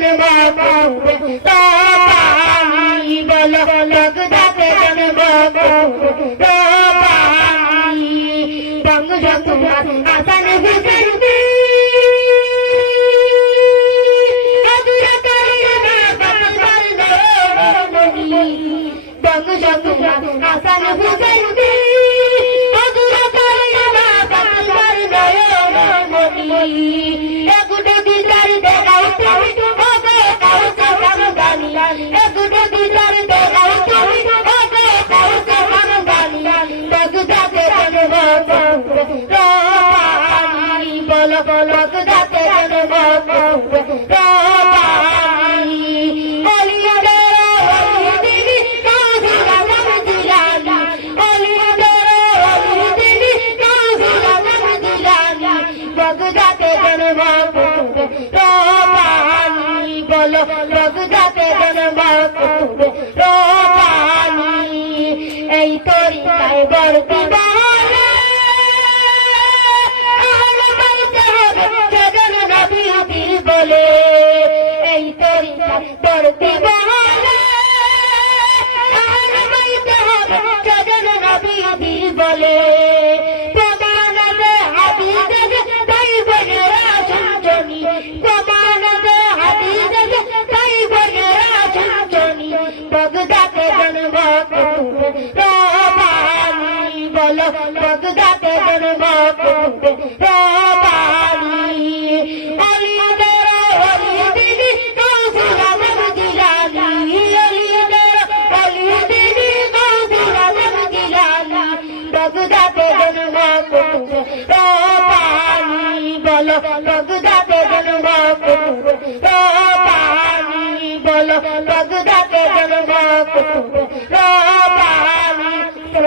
জন্ম তো পানি বলো বাগদাতে জন্ম তো পানি বংশকুমার হাসান হুসেন বংশকুমার হাসান হুসেন বাগদাতে জন্ম বাগদাতে জন্ম পানি বলো বাগদাতে জন্ম পানি এই তরিকায় বর্তি বলে এই তরিকায় বর্তি বলে বাগদাতে জন্ম পানি বলো বাগদাতে জন্ম পানি অলিদের অলিদিনী গৌসুল আজম জিলানী অলিদের অলিদিনী গৌসুল আজম জিলানী বাগদাতে জন্ম পানি বলো বাগদাতে জন্ম পানি বলো বাগদাতে জন্ম